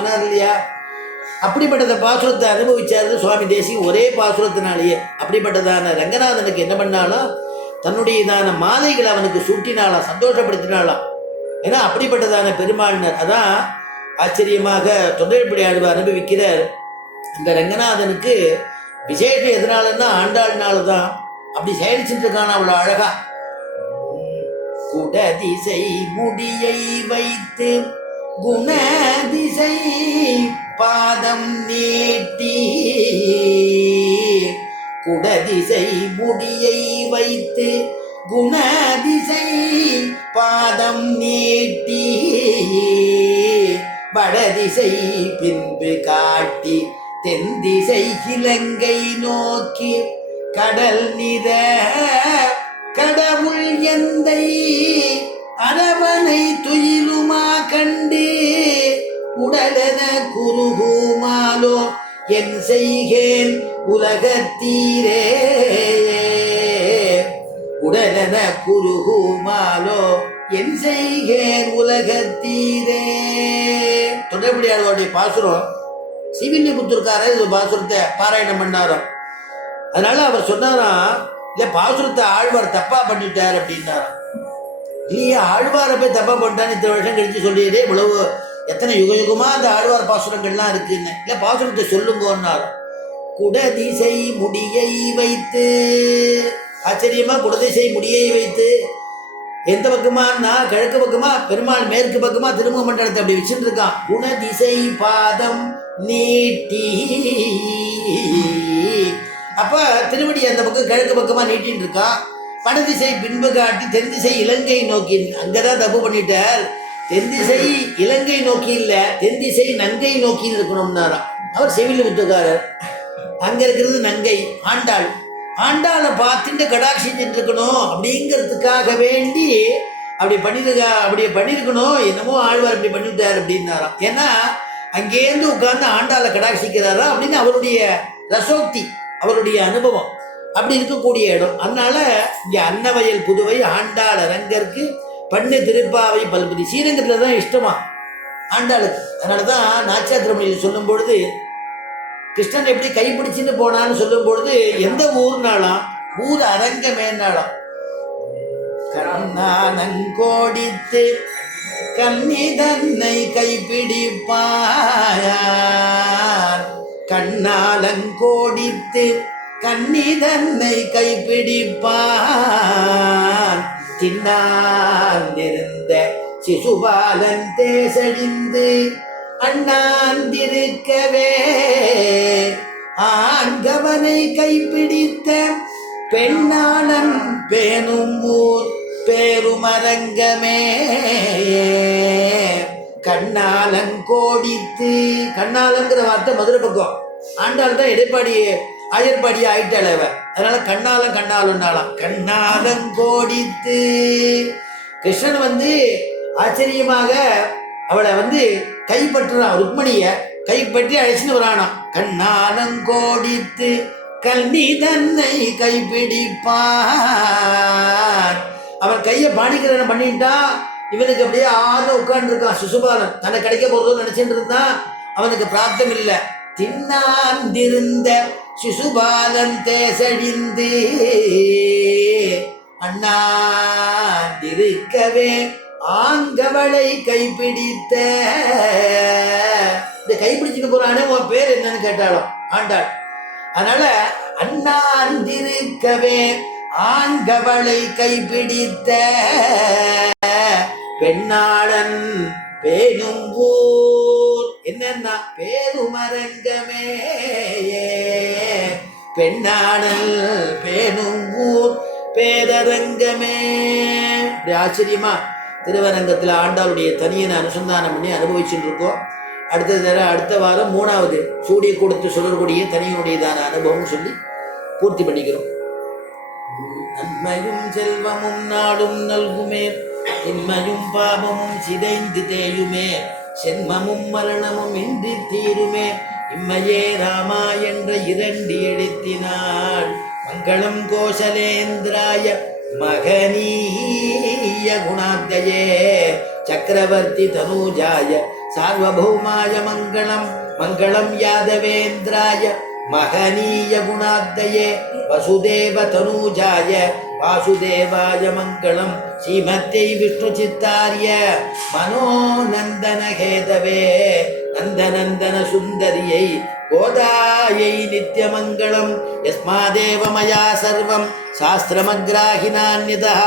சொன்னார் இல்லையா? அப்படிப்பட்ட பாசுரத்தை அனுபவிச்சாரு சுவாமி தேசிகன் ஒரே பாசுரத்தினாலேயே. அப்படிப்பட்டதான ரங்கநாதனுக்கு என்ன பண்ணாலும் தன்னுடையதான மாலைகளை அவனுக்கு சூட்டினாலாம், சந்தோஷப்படுத்தினாலாம். ஏன்னா அப்படிப்பட்டதான பெருமாள்னர். அதான் ஆச்சரியமாக தொண்டர்படி ஆழ்வார் அனுபவிக்கிறார். அந்த ரங்கநாதனுக்கு விசேஷம் எதனாலன்னா ஆண்டாள்னால தான். அப்படி செயலிச்சுட்டு இருக்கான அவ்வளோ அழகா. குடதிசை முடியை வைத்து குணதிசை பாதம் நீட்டி, குடதிசை முடியை வைத்து குணதிசை பாதம் நீட்டி, வடதிசை பின்பு காட்டி தென்திசை இலங்கை நோக்கி, கடல் நிற கடவுள் எந்தை அரவனை துயிலுமா கண்டு, உடலென குருகுமாலோ என் செய்கேன் உலகத்தீரே, உடலென குருகுமாலோ என் செய்கேன் உலகத்தீரே. தொடர்புடையாளருடைய பாசுரம் சிவில்லிபுத்தூர்காரர் இது பாசுரத்தை பாராயணம் பண்ணாராம். அதனால அவர் சொன்னாராம், இல்ல பாசுரத்தை ஆழ்வார் தப்பா பண்ணிட்டார் அப்படின்னாராம். இல்லையா, ஆழ்வாரை போய் தப்பா பண்ணிட்டான்னு இத்தனை வருஷம் கழிச்சு சொல்லியதே இவ்வளவு எத்தனை யுக யுகமா அந்த ஆழ்வார் பாசுரங்கள்லாம் இருக்குன்னு. இல்ல பாசுரத்தை சொல்லுங்கன்னாராம். குடதிசை முடியை வைத்து, ஆச்சரியமா குடதிசை முடியை வைத்து எந்த பக்கமானா கிழக்கு பக்கமா, பெருமாள் மேற்கு பக்கமா திருமுக மண்டலத்தை அப்படி வச்சுட்டு இருக்கான். குணதிசை பாதம் நீட்டி, அப்ப திருவடி அந்த பக்கம் கிழக்கு பக்கமா நீட்டின்னு இருக்கான். வடதிசை பின்பு காட்டி தென்திசை இலங்கை நோக்கி, அங்கதான் தப்பு பண்ணிட்டார். தென்திசை இலங்கை நோக்கி இல்ல, தென்திசை நங்கை நோக்கின்னு இருக்கணும்னாராம். அவர் செவிலிபுத்தூர்காரர். அங்க இருக்கிறது நங்கை, ஆண்டாள். ஆண்டாளை பார்த்துட்டு கடாட்சிட்டு இருக்கணும் அப்படிங்கிறதுக்காக வேண்டி அப்படி பண்ணிருக்கணும். என்னமோ ஆழ்வார் இப்படி பண்ணிவிட்டார் அப்படின்னாராம். ஏன்னா அங்கேருந்து உட்கார்ந்து ஆண்டாளை கடாட்சிக்கிறாரா அப்படின்னு அவருடைய ரசோக்தி, அவருடைய அனுபவம் அப்படி இருக்கக்கூடிய இடம். அதனால இங்க அன்னவயல் புதுவை ஆண்டாள் அரங்கற்கு பண்ணு திருப்பாவை பல்பதி, ஸ்ரீரங்கத்துல தான் இஷ்டமா ஆண்டாளுக்கு. அதனாலதான் நாச்சியார் திருமணியில் சொல்லும் பொழுது கிருஷ்ணன் எப்படி கைப்பிடிச்சுன்னு போனான்னு சொல்லும் பொழுது எந்த ஊர்னாலாம் ஊர் அரங்கமேனாலாம். கண்ணாலங்கோடித்து கண்ணி தன்னை கைப்பிடிப்பாயார், கண்ணாலங்கோடித்து கண்ணி தன்னை கைப்பிடிப்பான், தின்னாந்திருந்த சிசுபாலன் தேசடிந்து அண்ணாந்திருக்கவே, ஆண்கவனை கைப்பிடித்த பெண்ணாளன் பேணும் ஊர் பேருமரங்கமே. கண்ணாலங்கோடித்து, கண்ணாலங்கிற வார்த்தை மதுரை பக்கம், ஆண்டாள் தான் எடைப்பாடி ஆயர்பாடி ஆயிட்டாள் அவ. அதனால கண்ணாலன்னாலாம். கண்ணாலங்கோடித்து கிருஷ்ணன் ஆச்சரியமாக அவளை கைப்பற்றுறான், ருக்மணிய கைப்பற்றி அழைச்சின்னு வரானா. கண்ணாலங்கோடித்து கல்வி தன்னை கைப்பிடிப்பான். அவன் கையை பாணிக்கிறன பண்ணிட்டா, இவனுக்கு அப்படியே ஆறு உட்கார்ந்து இருக்கான். சிசுபாலன் தன்னை கிடைக்க போறதும் நினைச்சிட்டு இருந்தான். அவனுக்கு பிராப்தம் இல்லை. தின்னாந்திருந்த சிசுபாலன் தேசடிந்து அண்ணாந்திருக்கவே ஆங்கவளை கைப்பிடித்த. இந்த கைப்பிடிச்சுட்டு போறானே உன் பேர் என்னன்னு கேட்டாலும் ஆண்டாள். அதனால அண்ணாந்திருக்கவே ஆங்கவளை கைப்பிடித்த பெண்ணாளன் பேணும் ஊர் என்னன்னா பேருமரங்கமே. பெண்ணாளன் பேணும் ஊர் பேரரங்கமே. ஆச்சரியமா திருவரங்கத்தில் ஆண்டாளுடைய தனியனை அனுசந்தானம் பண்ணி அனுபவிச்சுட்டு இருக்கோம். அடுத்த வாரம் 3வது சூடிய கொடுத்து சொல்லக்கூடிய தனியனுடையதான அனுபவம் சொல்லி பூர்த்தி பண்ணிக்கிறோம். நன்மையும் செல்வமும் நாடும் நல்குமே, தின்மையும் பாபமும் சிதைந்து தேயுமே, சென்மமும் மரணமும் இன்றி தீருமே, இம்மையே ராமா என்ற 2 எழுத்தினாள். மங்களம் கோசலேந்திராய மகனீய குணாப்தயே சக்கரவர்த்தி தனூஜாய சார்வபௌமாய மங்களம் மங்களம் யாதவேந்திராய மகனீய குணாத்தயே வசுதேவ தனூஜாய வாசுதேவாய மங்களம் ஸ்ரீமத்யை விஷ்ணு சித்தாரிய மனோநந்தன கேதவே நந்தநந்தன சுந்தரியை கோதாயை நித்யமங்கலம் யஸ்மாதேவ மயா சர்வம் சாஸ்திரமக்ராஹினான்யதா